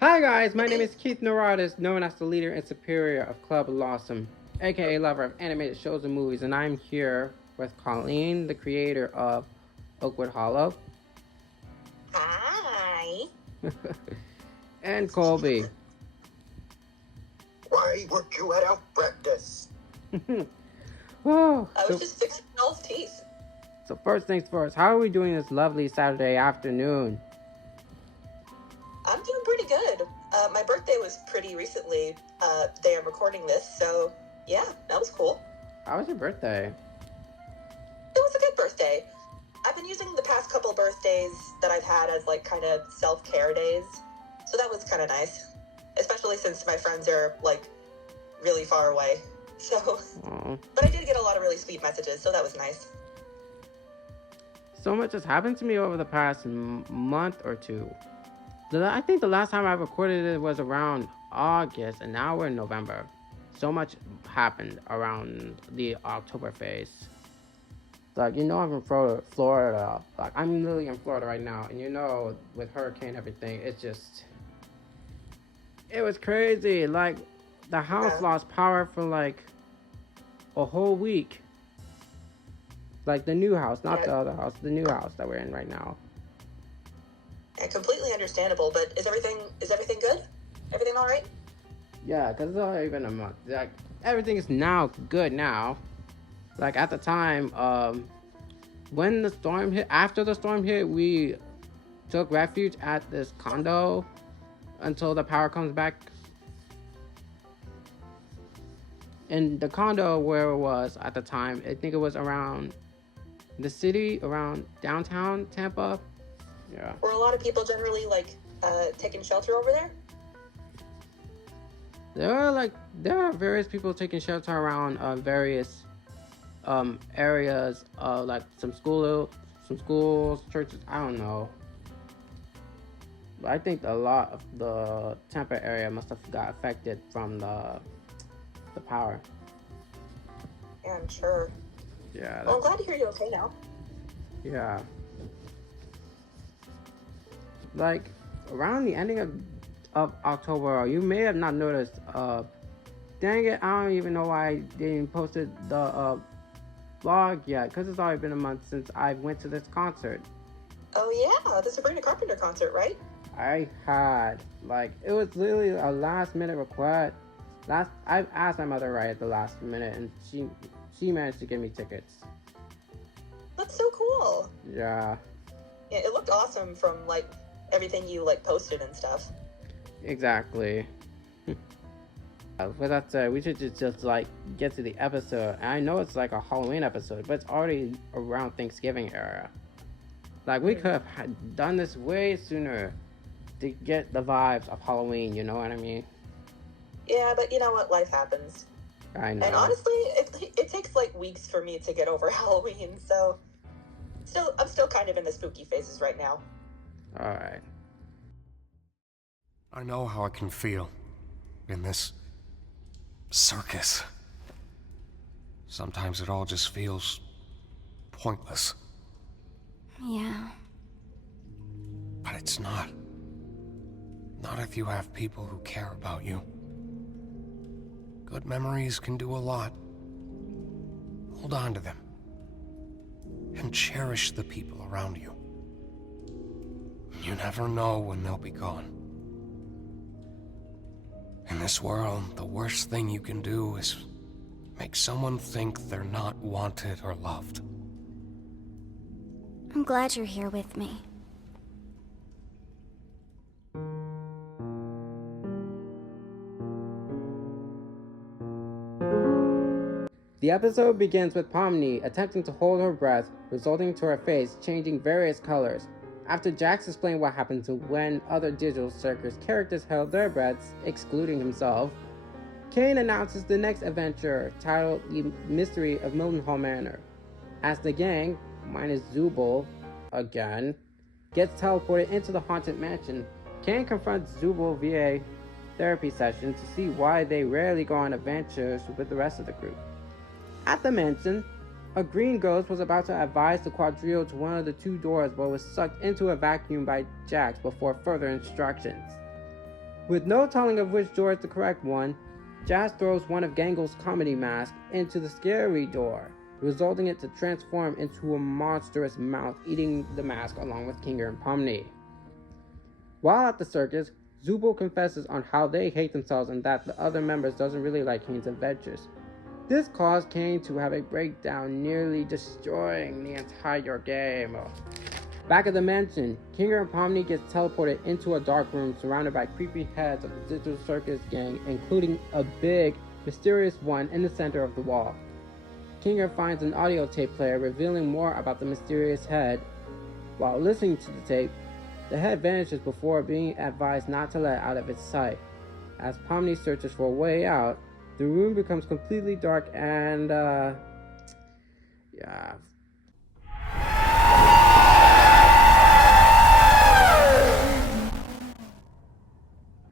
Hi guys, my name is Keith Neurotis, known as the leader and superior of Club LASM, aka lover of animated shows and movies, and I'm here with Colleen, the creator of Oakwood Hollow. Hi. And Colby. Why weren't you at our practice? Oh, I was just fixing Mel's teeth. So first things first, how are we doing this lovely Saturday afternoon? I'm doing pretty good. My birthday was pretty recently, day I'm recording this, so yeah, that was cool. How was your birthday? It was a good birthday. I've been using the past couple birthdays that I've had as like kind of self-care days, so that was kind of nice. Especially since my friends are like really far away. So, Aww. But I did get a lot of really sweet messages, so that was nice. So much has happened to me over the past month or two. I think the last time I recorded it was around August, and now we're in November. So much happened around the October phase. Like, you know, I'm in Florida. Like, I'm literally in Florida right now, and you know, with hurricane and everything, it was crazy. Like, the house lost power for like a whole week. Like the new house, not the other house, the new house that we're in right now. Yeah, completely understandable, but is everything good? Everything all right? Yeah, because it's already been a month. Like, everything is now good now. Like, at the time, when the storm hit, after the storm hit, we took refuge at this condo until the power comes back. And the condo where it was at the time, I think it was around the city, around downtown Tampa. Yeah. Were a lot of people generally like taking shelter over there? There are various people taking shelter around various areas, like some schools, churches. I don't know. But I think a lot of the Tampa area must have got affected from the power. Yeah, I'm sure. Yeah. Well, I'm glad to hear you're okay now. Yeah. Like, around the ending of October, you may have not noticed, dang it, I don't even know why I didn't posted the vlog yet, because it's already been a month since I went to this concert. Oh yeah, the Sabrina Carpenter concert, right? I had, like, it was literally a last minute request. I asked my mother right at the last minute, and she managed to get me tickets. That's so cool. Yeah. Yeah, it looked awesome from like everything you like posted and stuff. Exactly. With that said, we should just like get to the episode. And I know it's like a Halloween episode, but it's already around Thanksgiving era. Like, we could have done this way sooner to get the vibes of Halloween, you know what I mean? Yeah, but you know what? Life happens. I know. And honestly, it takes like weeks for me to get over Halloween, so I'm still kind of in the spooky phases right now. Alright. I know how I can feel in this circus. Sometimes it all just feels pointless. Yeah. But it's not. Not if you have people who care about you. Good memories can do a lot. Hold on to them. And cherish the people around you. You never know when they'll be gone. In this world, the worst thing you can do is make someone think they're not wanted or loved. I'm glad you're here with me. The episode begins with Pomni attempting to hold her breath, resulting to her face changing various colors. After Jax explained what happened to when other Digital Circus characters held their breaths, excluding himself, Kane announces the next adventure, titled The Mystery of Mildenhall Manor. As the gang, minus Zubul again, gets teleported into the haunted mansion, Kane confronts Zubul via therapy session to see why they rarely go on adventures with the rest of the group. At the mansion, a green ghost was about to advise the quadrille to one of the two doors but was sucked into a vacuum by Jax before further instructions. With no telling of which door is the correct one, Jazz throws one of Gangle's comedy masks into the scary door, resulting it to transform into a monstrous mouth, eating the mask along with Kinger and Pomni. While at the circus, Zubul confesses on how they hate themselves and that the other members doesn't really like Kane's adventures. This caused Kane to have a breakdown, nearly destroying the entire game. Back at the mansion, Kinger and Pomni gets teleported into a dark room surrounded by creepy heads of the Digital Circus gang, including a big, mysterious one in the center of the wall. Kinger finds an audio tape player revealing more about the mysterious head. While listening to the tape, the head vanishes before being advised not to let it out of its sight. As Pomni searches for a way out, the room becomes completely dark and,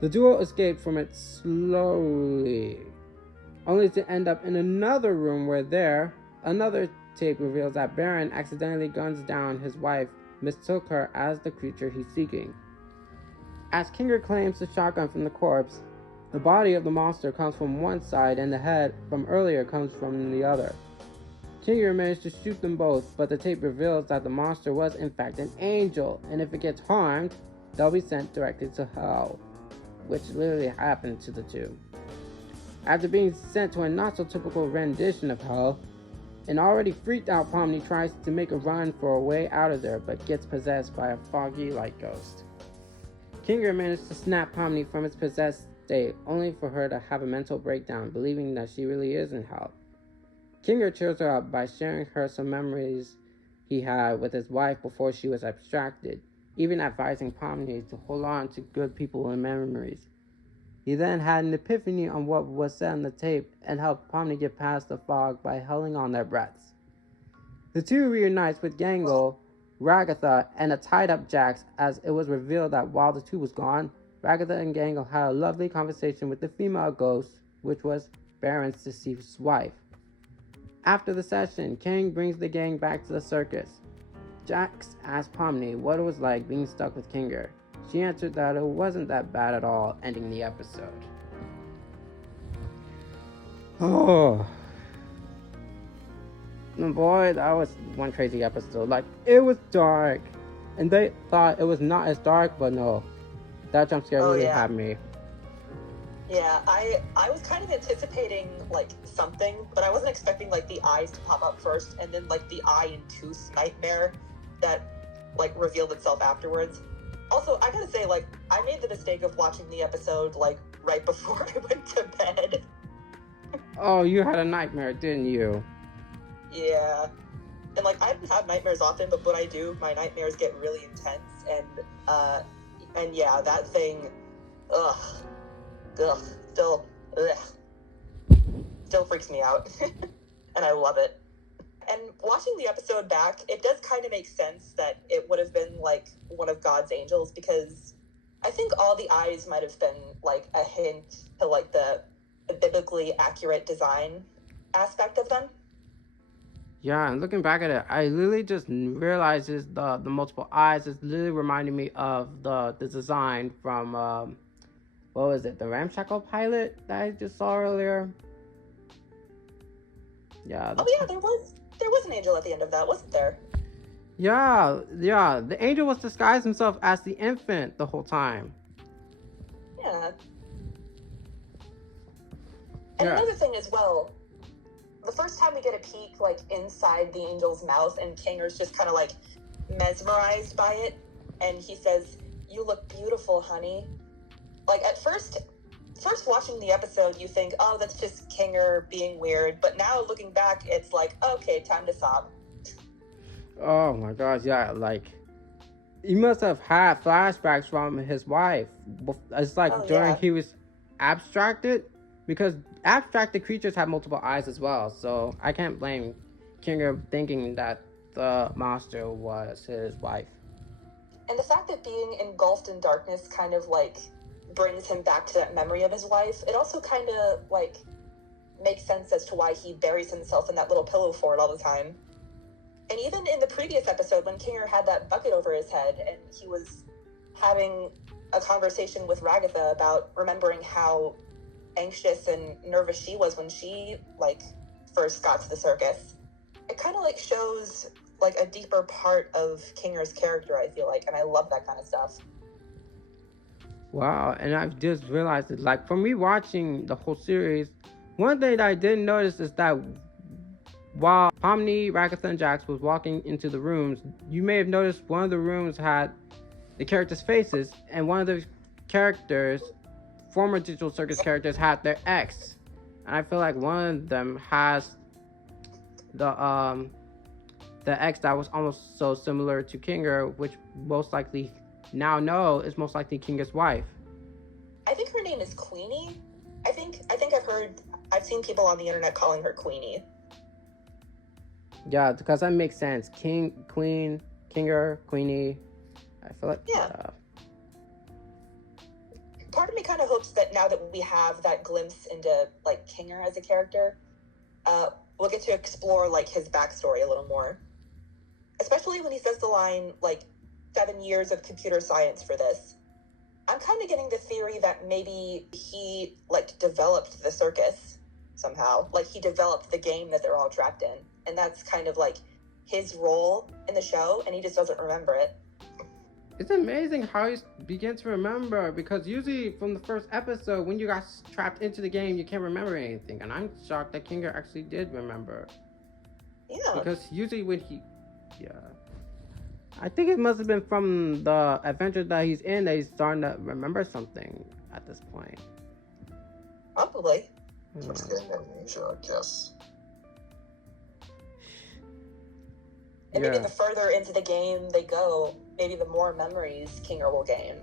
The duo escape from it slowly, only to end up in another room where another tape reveals that Baron accidentally guns down his wife, mistook her as the creature he's seeking. As Kinger claims the shotgun from the corpse, the body of the monster comes from one side and the head from earlier comes from the other. Kinger managed to shoot them both, but the tape reveals that the monster was in fact an angel, and if it gets harmed, they'll be sent directly to hell, which literally happened to the two. After being sent to a not-so-typical rendition of hell, an already freaked out Pomni tries to make a run for a way out of there, but gets possessed by a foggy light ghost. Kinger managed to snap Pomni from its possessed state, only for her to have a mental breakdown, believing that she really is in hell. Kinger cheers her up by sharing her some memories he had with his wife before she was abstracted, even advising Pomni to hold on to good people and memories. He then had an epiphany on what was said on the tape and helped Pomni get past the fog by holding on their breaths. The two reunites with Gangle, Ragatha, and a tied-up Jax, as it was revealed that while the two was gone, Ragatha and Gangle had a lovely conversation with the female ghost, which was Baron's deceased wife. After the session, Kang brings the gang back to the circus. Jax asked Pomni what it was like being stuck with Kinger. She answered that it wasn't that bad at all, ending the episode. Oh. Boy, that was one crazy episode. Like, it was dark. And they thought it was not as dark, but no. That jump scare really had me. Yeah, I was kind of anticipating, like, something, but I wasn't expecting, like, the eyes to pop up first, and then, like, the eye and tooth nightmare that, like, revealed itself afterwards. Also, I gotta say, like, I made the mistake of watching the episode, like, right before I went to bed. Oh, you had a nightmare, didn't you? Yeah. And, like, I don't have nightmares often, but when I do, my nightmares get really intense, and yeah, that thing, still freaks me out. And I love it. And watching the episode back, it does kind of make sense that it would have been, like, one of God's angels, because I think all the eyes might have been, like, a hint to, like, the biblically accurate design aspect of them. Yeah, and looking back at it, I literally just realized the multiple eyes is literally reminding me of the design from, what was it, the Ramshackle pilot that I just saw earlier? Yeah. Oh yeah, there was an angel at the end of that, wasn't there? Yeah, the angel was disguised himself as the infant the whole time. Yeah. And another thing as well, the first time we get a peek, like, inside the angel's mouth, and Kanger's just kind of, like, mesmerized by it, and he says, "You look beautiful, honey." Like, at first watching the episode, you think, oh, that's just Kinger being weird, but now looking back, it's like, okay, time to sob. Oh my gosh, yeah, like, he must have had flashbacks from his wife. It's like during he was abstracted, because abstracted creatures have multiple eyes as well, so I can't blame Kinger thinking that the monster was his wife. And the fact that being engulfed in darkness kind of, like, brings him back to that memory of his wife, it also kind of, like, makes sense as to why he buries himself in that little pillow fort all the time. And even in the previous episode, when Kinger had that bucket over his head and he was having a conversation with Ragatha about remembering how anxious and nervous she was when she like first got to the circus. It kind of like shows like a deeper part of Kinger's character, I feel like, and I love that kind of stuff. Wow, and I've just realized it. Like, from me watching the whole series, one thing that I didn't notice is that while Pomni, Ragatha, and Jax was walking into the rooms, you may have noticed one of the rooms had the characters' faces, and one of the characters, former Digital Circus characters, had their X. And I feel like one of them has the X that was almost so similar to Kinger, which most likely now know is most likely Kinger's wife. I think her name is Queenie. I think I've seen people on the internet calling her Queenie. Yeah, because that makes sense. King, Queen, Kinger, Queenie. I feel like Part of me kind of hopes that now that we have that glimpse into like Kinger as a character, we'll get to explore like his backstory a little more. Especially when he says the line like 7 years of computer science for this. I'm kind of getting the theory that maybe he like developed the circus somehow. Like he developed the game that they're all trapped in. And that's kind of like his role in the show, and he just doesn't remember it. it's amazing how he begins to remember, because usually from the first episode, when you got trapped into the game, you can't remember anything. And I'm shocked that Kinger actually did remember. Yeah. Because usually when I think it must have been from the adventure that he's in that he's starting to remember something at this point. Probably. Just getting amnesia, I guess. And maybe the further into the game they go, maybe the more memories Kinger will gain.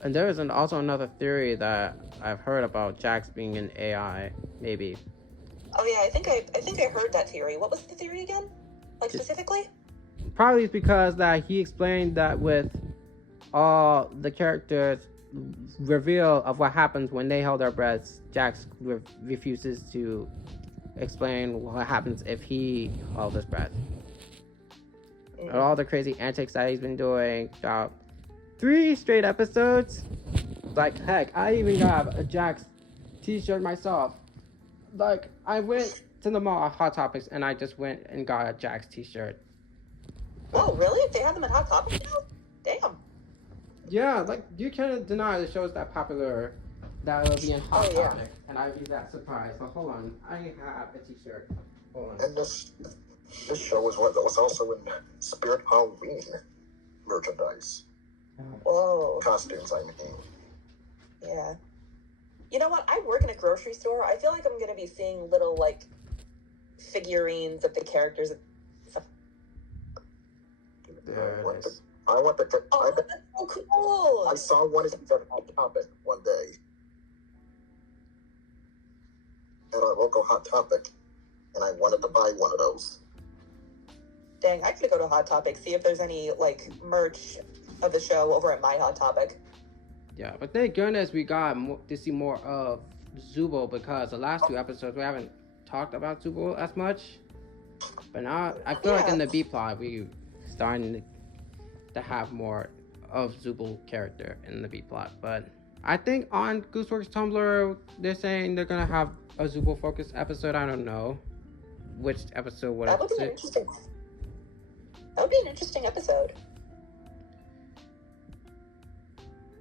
And there is also another theory that I've heard about Jax being an AI, maybe. Oh yeah, I think I heard that theory. What was the theory again? Like specifically? Probably because that he explained that with all the characters' reveal of what happens when they hold their breaths, Jax refuses to explain what happens if he held his breath. And all the crazy antics that he's been doing throughout 3 straight episodes. Like, heck, I even got a Jax t-shirt myself. Like, I went to the mall at Hot Topics and I just went and got a Jax t-shirt. Oh, really? They have them at Hot Topic now? Damn. Yeah, like, you can't deny the show's that popular that it'll be in Hot Oh, yeah. Topic. And I'd be that surprised. But hold on, I have a t-shirt. Hold on. And this show was what was also in Spirit Halloween merchandise. Whoa. Costumes, I mean. Yeah. You know what? I work in a grocery store. I feel like I'm gonna be seeing little like figurines of the characters. There it is. I want the. Oh, that's so cool! I saw one at Hot Topic one day. At our local Hot Topic. And I wanted to buy one of those. Dang, I could go to Hot Topic, see if there's any like merch of the show over at my Hot Topic. Yeah, but thank goodness we got to see more of Zubul, because the last 2 episodes we haven't talked about Zubul as much. But now I feel like in the B plot we starting to have more of Zubul character in the B plot. But I think on Gooseworks Tumblr they're saying they're gonna have a Zubul focused episode. I don't know which episode would That would be interesting. That would be an interesting episode.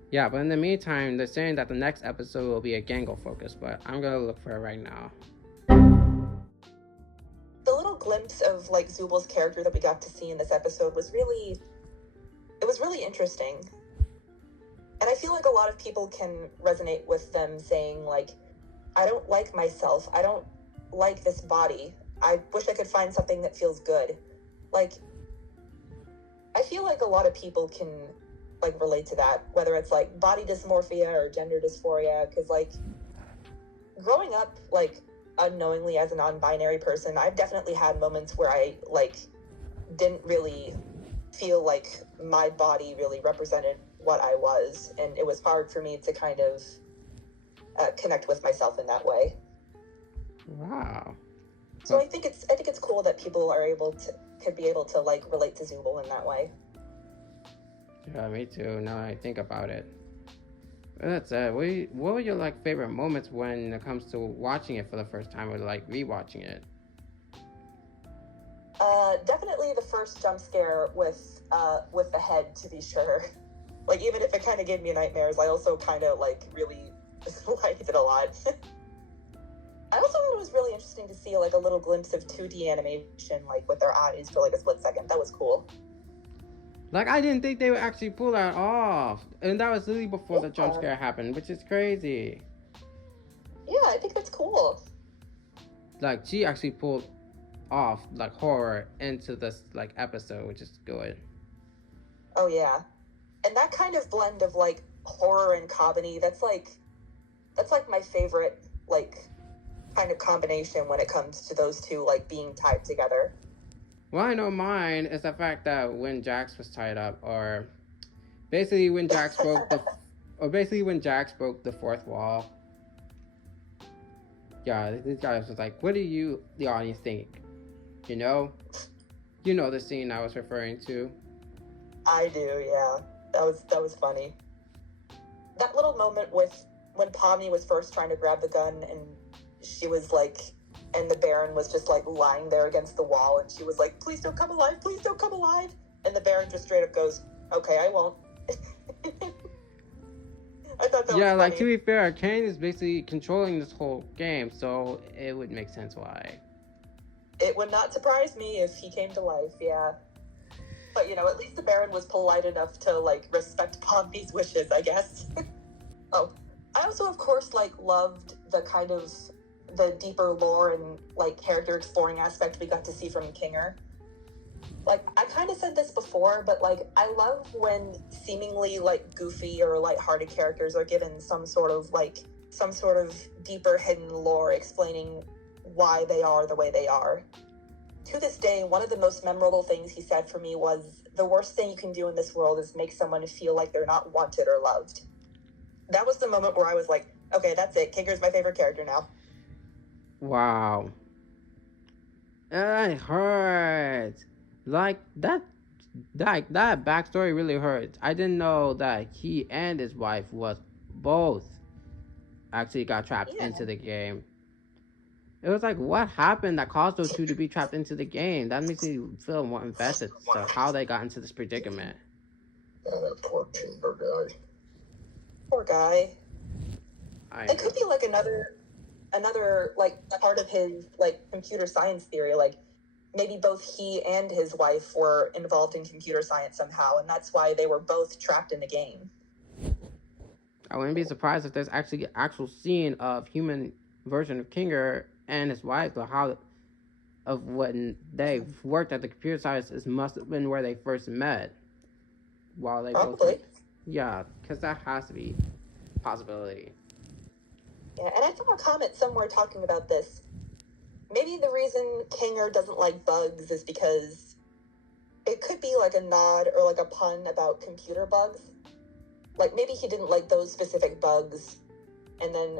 Yeah, but in the meantime, they're saying that the next episode will be a Gangle focus, but I'm gonna look for it right now. The little glimpse of like Zubul's character that we got to see in this episode was really interesting. And I feel like a lot of people can resonate with them saying like, I don't like myself. I don't like this body. I wish I could find something that feels good. Like, I feel like a lot of people can like relate to that, whether it's like body dysmorphia or gender dysphoria, because like growing up like unknowingly as a non-binary person, I've definitely had moments where I like didn't really feel like my body really represented what I was, and it was hard for me to kind of connect with myself in that way. Wow. So I think it's cool that people could be able to like relate to Zubul in that way. Yeah, me too. Now I think about it. That's what were your like favorite moments when it comes to watching it for the first time or like rewatching it? Definitely the first jump scare with the head, to be sure. Like, even if it kind of gave me nightmares, I also kind of like really liked it a lot. I also thought it was really interesting to see like a little glimpse of 2D animation, like with their eyes for like a split second. That was cool. Like I didn't think they would actually pull that off, and that was literally before the jump scare happened, which is crazy. Yeah, I think that's cool. Like she actually pulled off like horror into this like episode, which is good. Oh yeah, and that kind of blend of like horror and comedy, that's like my favorite like kind of combination when it comes to those two like being tied together. Well, I know mine is the fact that when Jax was tied up, or basically when Jax broke the fourth wall. Yeah, this guy was like, "What do you, the audience, think?" You know the scene I was referring to. I do, yeah. That was funny. That little moment with when Pomni was first trying to grab the gun and she was like, and the Baron was just like lying there against the wall and she was like, "Please don't come alive, please don't come alive." And the Baron just straight up goes, "Okay, I won't." I thought that was funny. Like to be fair, Kane is basically controlling this whole game, so it would make sense why. It would not surprise me if he came to life, yeah. But, at least the Baron was polite enough to, like, respect Pomni's wishes, I guess. Oh, I also, of course, like, loved the kind of, the deeper lore and, like, character exploring aspect we got to see from Kinger. Like, I kind of said this before, but, like, I love when seemingly, like, goofy or lighthearted characters are given some sort of deeper hidden lore explaining why they are the way they are. To this day, one of the most memorable things he said for me was, "The worst thing you can do in this world is make someone feel like they're not wanted or loved." That was the moment where I was like, okay, that's it. Kinger's my favorite character now. Wow. It hurts. Like that backstory really hurts. I didn't know that he and his wife was both actually got trapped into the game. It was like, what happened that caused those two to be trapped into the game? That makes me feel more invested to how they got into this predicament. Yeah, that poor Chamber guy. Poor guy. It could be like another like part of his like computer science theory. Like maybe both he and his wife were involved in computer science somehow, and that's why they were both trapped in the game. I wouldn't be surprised if there's actually an actual scene of human version of Kinger and his wife, of when they worked at the computer science must have been where they first met. While they probably. Yeah, because that has to be a possibility. Yeah, and I saw a comment somewhere talking about this. Maybe the reason Kinger doesn't like bugs is because it could be like a nod or like a pun about computer bugs. Like maybe he didn't like those specific bugs, and then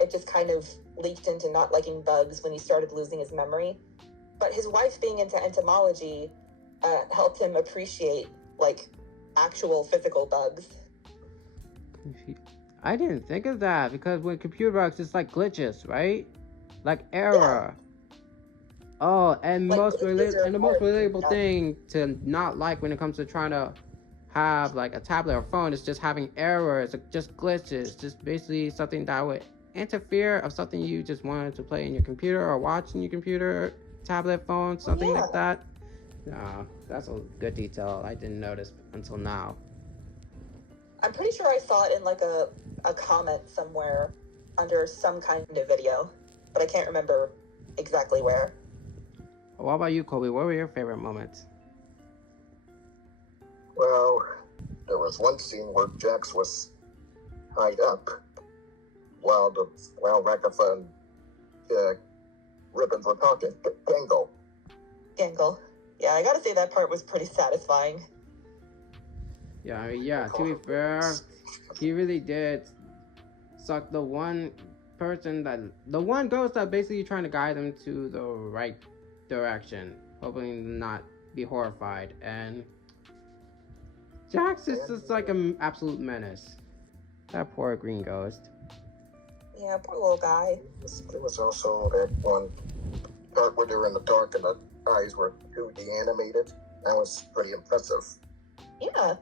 it just kind of leaked into not liking bugs when he started losing his memory. But his wife being into entomology helped him appreciate like actual physical bugs. I didn't think of that, because with computer bugs it's like glitches, right? Like error. Yeah. Oh, and like the most relatable thing to not like when it comes to trying to have like a tablet or phone is just having errors, just glitches, just basically something that would interfere of something you just wanted to play in your computer or watch in your computer, tablet, phone, something like that. No, that's a good detail I didn't notice until now. I'm pretty sure I saw it in like a comment somewhere under some kind of video, but I can't remember exactly where. What about you, Colby? What were your favorite moments? Well, there was one scene where Jax was tied up while Ragatha and Ribbons were talking. Gangle. Yeah, I gotta say that part was pretty satisfying. Yeah, to be fair, he really did suck the one ghost that basically trying to guide him to the right direction, hoping to not be horrified. And Jax is just like an absolute menace. That poor green ghost. Yeah, poor little guy. There was also that one part where they were in the dark and the eyes were 2D animated. That was pretty impressive. Yeah.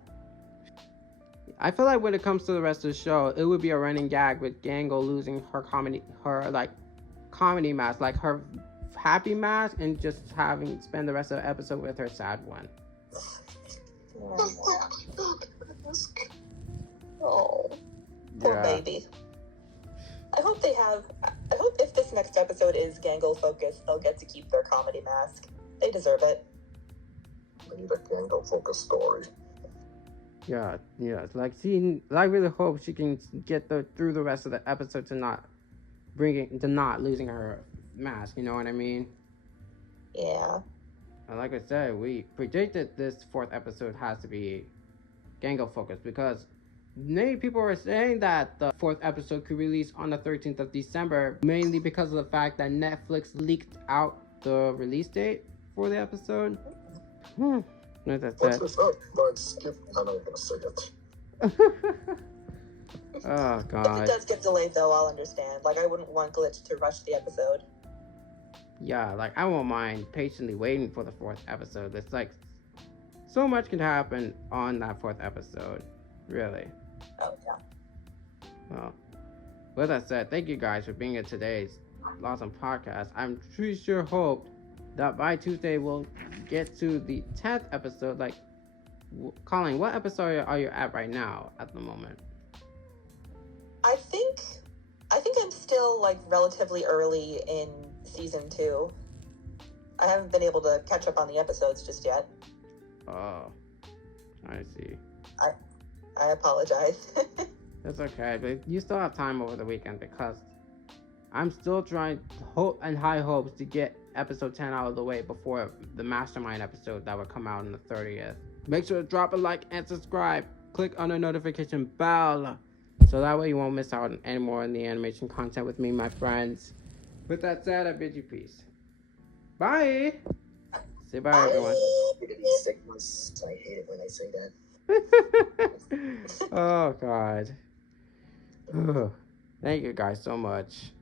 I feel like when it comes to the rest of the show, it would be a running gag with Gangle losing her comedy mask, like her happy mask, and just having spend the rest of the episode with her sad one. Oh, poor Yeah. baby. I hope if this next episode is Gangle focused, they'll get to keep their comedy mask. They deserve it. We need a Gangle focused story. Yeah. Like I really hope she can get through the rest of the episode to not losing her mask. You know what I mean? Yeah. And like I said, we predicted this 4th episode has to be Gangle focused because many people are saying that the 4th episode could release on the 13th of December, mainly because of the fact that Netflix leaked out the release date for the episode. That's What's it. this up? But skip. I'm not gonna say it. Oh If it god. does get delayed, though, I'll understand. Like, I wouldn't want Glitch to rush the episode. Yeah, like I won't mind patiently waiting for the 4th episode. It's like so much can happen on that 4th episode. Really. Oh, yeah. Well, with that said, thank you guys for being in today's LASM podcast. I'm pretty sure hope that by Tuesday we'll get to the 10th episode. Like, Colleen, what episode are you at right now at the moment? I think I'm still, like, relatively early in season 2. I haven't been able to catch up on the episodes just yet. Oh, I see. I apologize. That's okay, but you still have time over the weekend because I'm still trying high hopes to get episode 10 out of the way before the Mastermind episode that will come out on the 30th. Make sure to drop a like and subscribe. Click on the notification bell so that way you won't miss out on any more in the animation content with me, my friends. With that said, I bid you peace. Bye! Say bye, everyone. Sigmas. I hate it when I say that. Oh, God. Ugh. Thank you guys so much.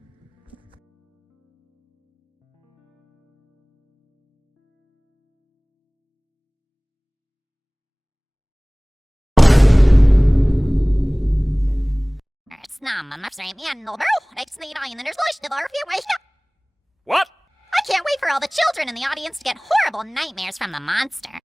What? I can't wait for all the children in the audience to get horrible nightmares from the monster.